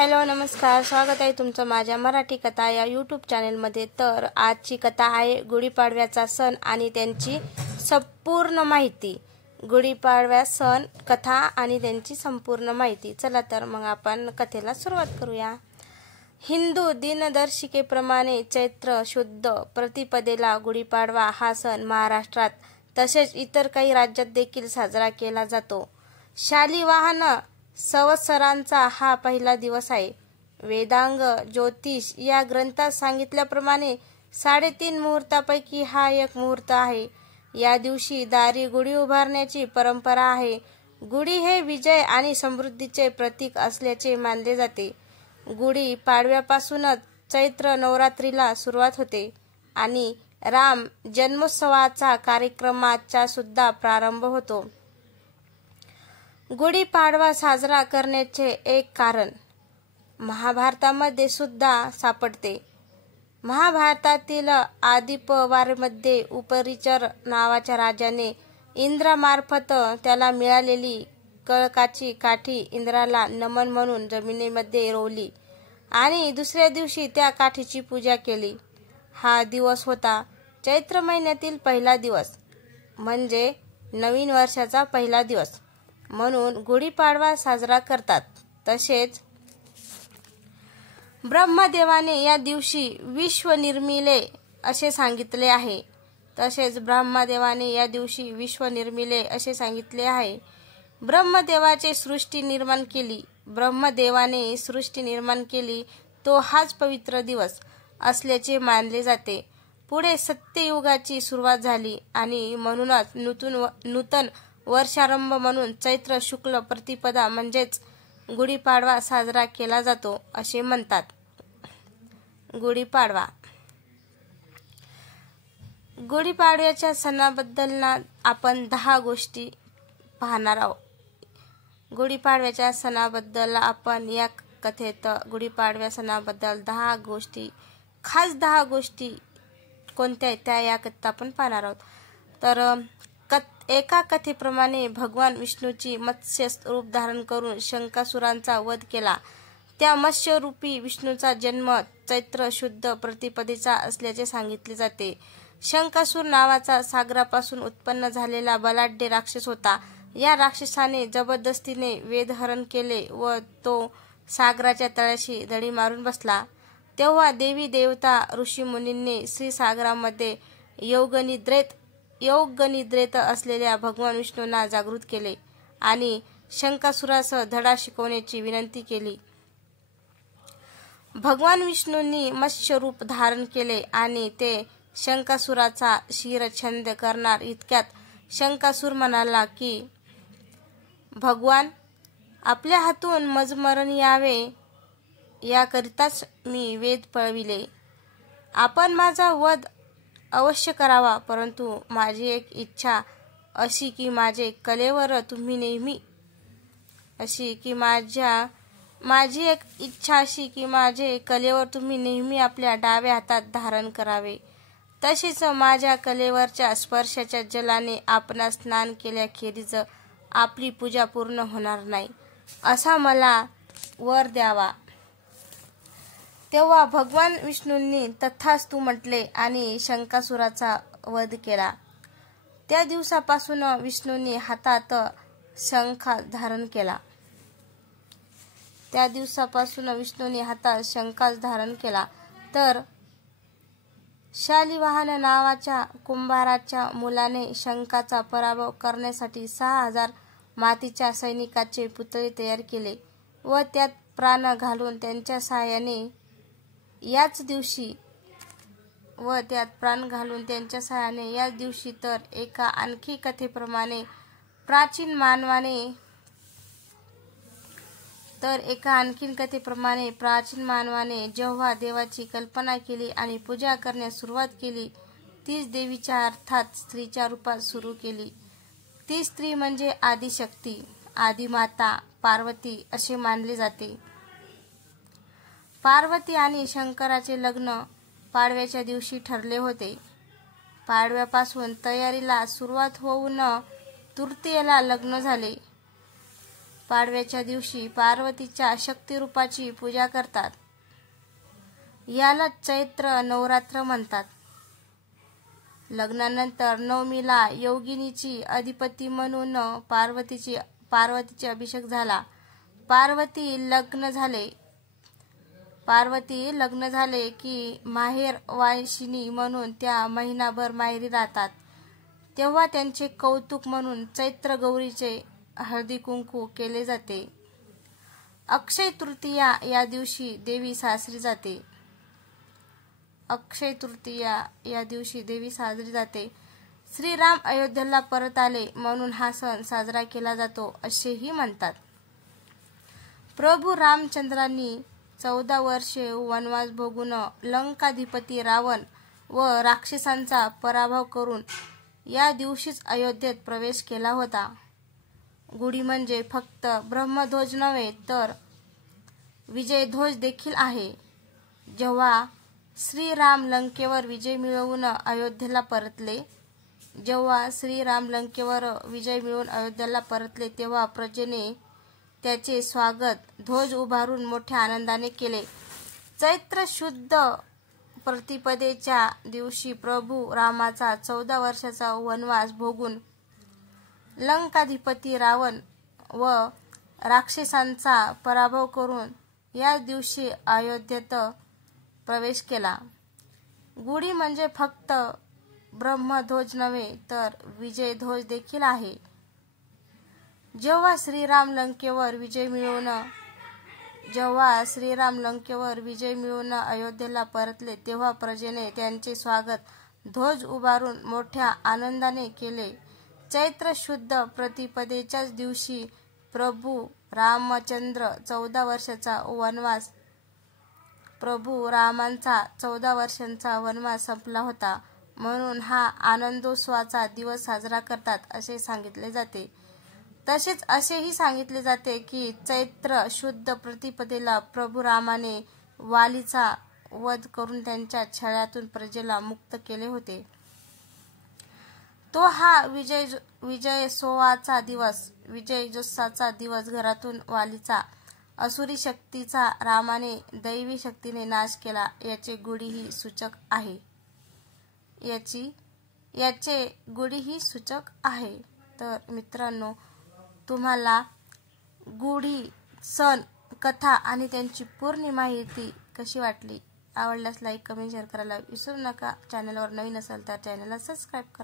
Hello नमस्कार, स्वागत आहे तुमचं माझ्या मराठी कथा या यूट्यूब चॅनलमध्ये। तर आजची कथा आहे गुढीपाडव्याचा सण आणि त्यांची संपूर्ण माहिती। गुढीपाडवा सण कथा आणि त्यांची संपूर्ण माहिती। चला तर मग आपण कथेला सुरुवात करूया। हिंदू दिनदर्शिकेप्रमाणे चैत्र शुद्ध प्रतिपदेला गुढीपाडवा हा सण महाराष्ट्रात तसेच इतर काही राज्यात देखील साजरा केला जातो। शालिवाहन संवत्सरांचा हा पहिला दिवस आहे। वेदांग ज्योतिष या ग्रंथात सांगितल्याप्रमाणे 3.5 मुहूर्तापैकी हा एक मुहूर्त आहे। या दिवशी दारी गुढी उभारण्याची परंपरा आहे। गुढी हे विजय आणि समृद्धीचे प्रतीक असल्याचे मानले जाते। गुढी पाडव्यापासूनच चैत्र नवरात्रीला सुरुवात होते आणि राम जन्मोत्सवाचा कार्यक्रमाचा सुद्धा प्रारंभ होतो। गुढीपाडवा साजरा करण्याचे एक कारण महाभारतामध्ये सुद्धा सापडते। महाभारतातील आदिपर्वामध्ये उपरिचर नावाच्या राजाने इंद्रामार्फत त्याला मिळालेली कळकाची काठी इंद्राला नमन म्हणून जमिनीमध्ये रोवली आणि दुसऱ्या दिवशी त्या काठीची पूजा केली। हा दिवस होता चैत्र महिन्यातील पहिला दिवस, म्हणजे नवीन वर्षाचा पहिला दिवस म्हणून गुढीपाडवा साजरा करतात। तसेच ब्रह्मदेवाने या दिवशी विश्व निर्मिले असे सांगितले आहे। ब्रह्मदेवाने सृष्टी निर्माण केली तो हाच पवित्र दिवस असल्याचे मानले जाते। पुढे सत्ययुगाची सुरुवात झाली आणि म्हणूनच नूतन वर्षारंभ म्हणून चैत्र शुक्ल प्रतिपदा म्हणजेच गुढीपाडवा साजरा केला जातो असे म्हणतात। गुढीपाडव्याच्या सणाबद्दल आपण 10 गोष्टी पाहणार आहोत। गुढीपाडव्याच्या सणाबद्दल आपण या कथेत गुढीपाडव्या सणाबद्दल 10 गोष्टी, खास 10 गोष्टी कोणत्या आहेत त्या या कथेत आपण पाहणार आहोत। तर एका कथेप्रमाणे भगवान विष्णूची मत्स्य रूप धारण करून शंकासुरांचा वध केला। त्या मत्स्यरूपी विष्णूचा जन्म चैत्र शुद्ध प्रतिपदेचा असल्याचे सांगितले जाते। शंकासूर नावाचा सागरापासून उत्पन्न झालेला बलाढ्य राक्षस होता। या राक्षसाने जबरदस्तीने वेदहरण केले व तो सागराच्या तळाशी दडी मारून बसला। तेव्हा देवी देवता ऋषीमुनींनी श्रीसागरामध्ये योगनिद्रेत असलेल्या भगवान विष्णूंना जागृत केले आणि शंकासुरास धडा शिकवण्याची विनंती केली। भगवान विष्णूंनी मत्स्य रूप धारण केले आणि ते शंकासुराचा शिरच्छेद करणार इतक्यात शंकासूर म्हणाला की भगवान, आपल्या हातून मज मरण यावे याकरिताच मी वेद पळविले। आपण माझा वध अवश्य करावा, परंतु माझी एक इच्छा अशी की माझे कलेवर तुम्ही नेहमी आपल्या डाव्या हातात धारण करावे। तसेच माझ्या कलेवरच्या स्पर्शाच्या जलाने आपणास स्नान केल्याखेरीज आपली पूजा पूर्ण होणार नाही, असा मला वर द्यावा। तेव्हा भगवान विष्णूंनी तथास्तु म्हटले आणि शंकासुराचा वध केला। त्या दिवसापासून विष्णूंनी हातात शंख धारण केला। तर शालिवाहन नावाच्या कुंभाराच्या मुलाने शंखाचा पराभव करण्यासाठी 6000 मातीच्या सैनिकांचे पुतळे तयार केले व त्यात प्राण घालून त्यांच्या साहाय्याने याच दिवशी तर एका आणखी कथेप्रमाणे प्राचीन मानवाने जेव्हा देवाची कल्पना केली आणि पूजा करण्यास सुरुवात केली, तीच देवीच्या अर्थात स्त्रीच्या रूपात सुरू केली। ती स्त्री म्हणजे आदिशक्ती, आदिमाता पार्वती असे मानले जाते। पार्वती आणि शंकराचे लग्न पाडव्याच्या दिवशी ठरले होते। पाडव्यापासून तयारीला सुरुवात होऊन तृतीयेला लग्न झाले। पाडव्याच्या दिवशी पार्वतीच्या शक्तिरूपाची पूजा करतात. याला चैत्र नवरात्र म्हणतात. लग्नानंतर नवमीला योगिनीची अधिपती म्हणून पार्वतीचे अभिषेक झाला. पार्वती लग्न झाले की माहेर वाशिनी म्हणून त्या महिनाभर माहेरी राहतात. तेव्हा त्यांचे कौतुक म्हणून चैत्र गौरीचे हळदी कुंकू केले जाते. अक्षय तृतीया या दिवशी देवी सासरी जाते. श्रीराम अयोध्येला परत आले म्हणून हा सण साजरा केला जातो असेही म्हणतात. प्रभू रामचंद्रांनी 14 वर्षे वनवास भोगून लंकाधिपती रावण व राक्षसांचा पराभव करून या दिवशीच अयोध्येत प्रवेश केला होता. गुढी म्हणजे फक्त ब्रह्मध्वज नव्हे तर विजयध्वज देखील आहे. जेव्हा श्रीराम लंकेवर विजय मिळवून अयोध्येला परतले तेव्हा प्रजेने त्याचे स्वागत ध्वज उभारून मोठ्या आनंदाने केले. चैत्र शुद्ध प्रतिपदेच्या दिवशी प्रभू रामाचा 14 वर्षाचा वनवास भोगून लंकाधिपती रावण व राक्षसांचा पराभव करून या दिवशी अयोध्येत प्रवेश केला. गुढी म्हणजे फक्त ब्रह्मध्वज नव्हे तर विजयध्वज देखील आहे. जेव्हा श्रीराम लंकेवर विजय मिळवून अयोध्येला परतले तेव्हा प्रजेने त्यांचे स्वागत ध्वज उभारून मोठ्या आनंदाने केले. चैत्र शुद्ध प्रतिपदेच्याच दिवशी प्रभू रामांचा 14 वर्षांचा वनवास संपला होता म्हणून हा आनंदोत्सवाचा दिवस साजरा करतात असे सांगितले जाते. तसेच असेही सांगितले जाते की चैत्र शुद्ध प्रतिपदेला प्रभू रामाने वालीचा वध करून त्यांच्या छळातून प्रजेला मुक्त केले होते. तो हा विजयोत्सवाचा दिवस घरातून वालीचा असुरी शक्तीचा रामाने दैवी शक्तीने नाश केला याचे गुढी ही सूचक आहे. तर मित्रांनो, तुम्हाला गुढी सण कथा आणि त्यांची पूर्ण माहिती कशी वाटली? आवडल्यास लाईक कमेंट शेअर करायला विसरू नका. चॅनलवर नवीन असाल तर चॅनलला सबस्क्राईब करा.